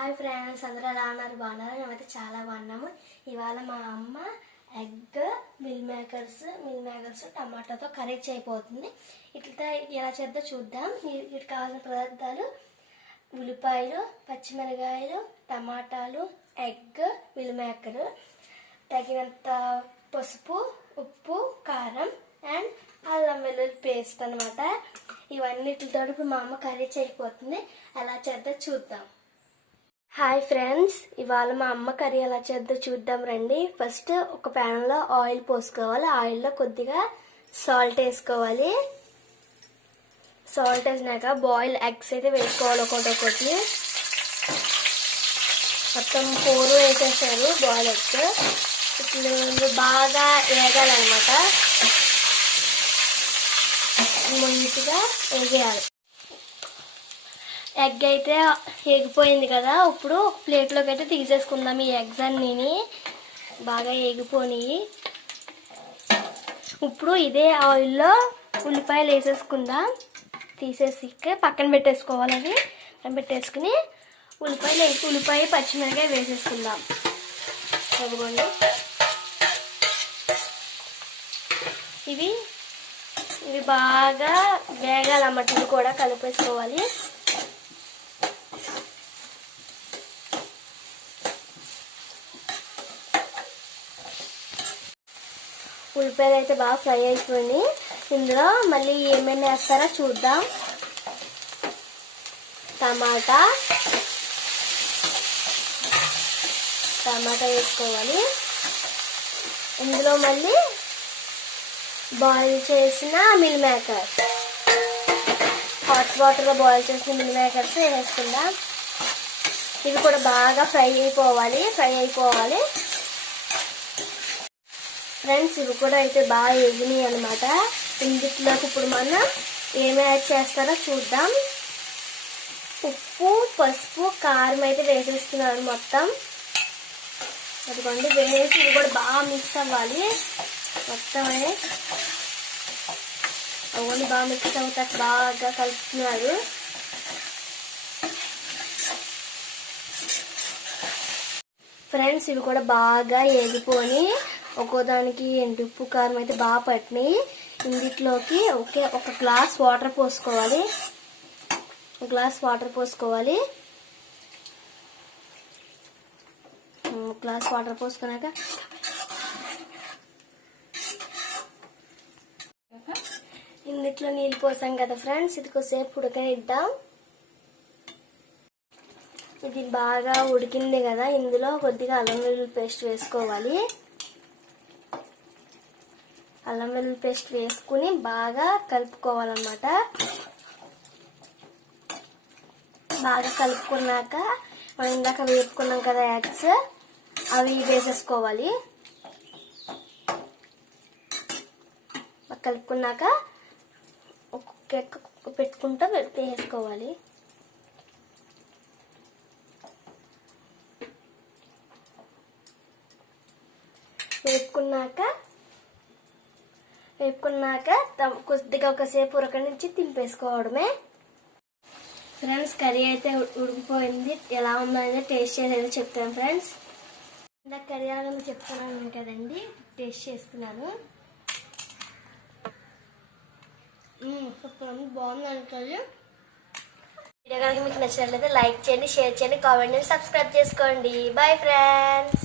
Hi friends, అందరూ ఎలా ఉన్నారు? బాగున్నారు? మేమైతే చాలా బాగున్నాము. ఇవాళ మా అమ్మ ఎగ్ మిల్ మేకర్స్ టమాటాతో కర్రీ చేయబోతుంది. ఇట్లా ఎలా చేద్దో చూద్దాం. వీటికి కావాల్సిన పదార్థాలు: ఉల్లిపాయలు, పచ్చిమిరకాయలు, టమాటాలు, ఎగ్, మిల్ మేకర్, తగినంత పసుపు, ఉప్పు, కారం అండ్ అల్లం వెల్లుల్లి పేస్ట్ అనమాట. ఇవన్నిటితో ఇప్పుడు మా అమ్మ కర్రీ చేయబోతుంది. ఎలా చేద్దో చూద్దాం. హాయ్ ఫ్రెండ్స్, ఇవాళ మా అమ్మ కర్రీ ఎలా చేద్దో చూద్దాం రండి. ఫస్ట్ ఒక ప్యాన్లో ఆయిల్ పోసుకోవాలి. ఆయిల్లో కొద్దిగా సాల్ట్ వేసుకోవాలి. సాల్ట్ వేసినాక బాయిల్ ఎగ్స్ అయితే వేసుకోవాలి. ఒకటి మొత్తం 4 వేసేసారు బాయిల్ ఎగ్స్. ఇప్పుడు బాగా వేగాలన్నమాట. మంచిగా వేగేయాలి. ఎగ్ అయితే ఎగిపోయింది కదా. ఇప్పుడు ఒక ప్లేట్లోకి అయితే తీసేసుకుందాం. ఈ ఎగ్స్ అన్నీ బాగా ఎగిపోయి ఇప్పుడు ఇదే ఆయిల్లో ఉల్లిపాయలు వేసేసుకుందాం. తీసేసి పక్కన పెట్టేసుకోవాలని పెట్టేసుకుని ఉల్లిపాయ పచ్చిమిరకాయ వేసేసుకుందాం. చదువుకోండి. ఇవి బాగా వేగాలన్నమాట. ఇవి కూడా కలిపేసుకోవాలి. ఉల్లిపాయలు అయితే బాగా ఫ్రై అయిపోయింది. ఇందులో మళ్ళీ ఏమైనా వేస్తారో చూద్దాం. టమాటా వేసుకోవాలి. ఇందులో మళ్ళీ బాయిల్ చేసిన మిల్ మేకర్, హాట్ వాటర్లో బాయిల్ చేసిన మిల్ మేకర్స్ వేసుకుందాం. ఇవి కూడా బాగా ఫ్రై అయిపోవాలి. ఫ్రెండ్స్, ఇవి కూడా అయితే బాగా ఎగినాయి అనమాట. ఇందులోకి ఇప్పుడు మనం ఏమి యాడ్ చేస్తారో చూద్దాం. ఉప్పు, పసుపు, కారం అయితే వేసేస్తున్నాను మొత్తం. అదిగోండి, వేసి ఇవి కూడా బాగా మిక్స్ అవ్వాలి. మొత్తం అవన్నీ బాగా మిక్స్ అవుతాయి. బాగా కలుపుతున్నారు. ఫ్రెండ్స్, ఇవి కూడా బాగా ఎగిపోయి ఒక్కోదానికి ఉప్పు కారం అయితే బాగా పట్టినాయి. ఇందులోకి ఒక గ్లాస్ వాటర్ పోసుకోవాలి. గ్లాస్ వాటర్ పోసుకున్నాక ఇందులో నీళ్ళు పోసాం కదా ఫ్రెండ్స్. ఇది కొద్దిసేపు ఉడకనిద్దాం. ఇది బాగా ఉడికింది కదా. ఇందులో కొద్దిగా అల్లం వెల్లుల్లి పేస్ట్ వేసుకోవాలి. అల్లం వెల్లుల్లి పేస్ట్ వేసుకుని బాగా కలుపుకోవాలన్నమాట. బాగా కలుపుకున్నాక మనం ఇందాక వేపుకున్నాం కదా ఎగ్స్, అవి వేసేసుకోవాలి. కలుపుకున్నాక పెట్టుకుంటూ వేసుకోవాలి. వేపుకున్నాక కొద్దిగా ఒకసేపు ఉడకనిచ్చి తింపేసుకోవడమే. ఫ్రెండ్స్, కర్రీ అయితే ఉడికిపోయింది. ఎలా ఉందో అనేది టేస్ట్ చేసేది చెప్తాను ఫ్రెండ్స్. ఇందాక కర్రీ ఆగని చెప్తున్నాను కదండి, టేస్ట్ చేస్తున్నాను. బాగుంది అనుకోండి. వీడియో కనుక మీకు నచ్చినట్లయితే లైక్ చేయండి, షేర్ చేయండి, కామెంట్ చేయండి, సబ్స్క్రైబ్ చేసుకోండి. Bye friends.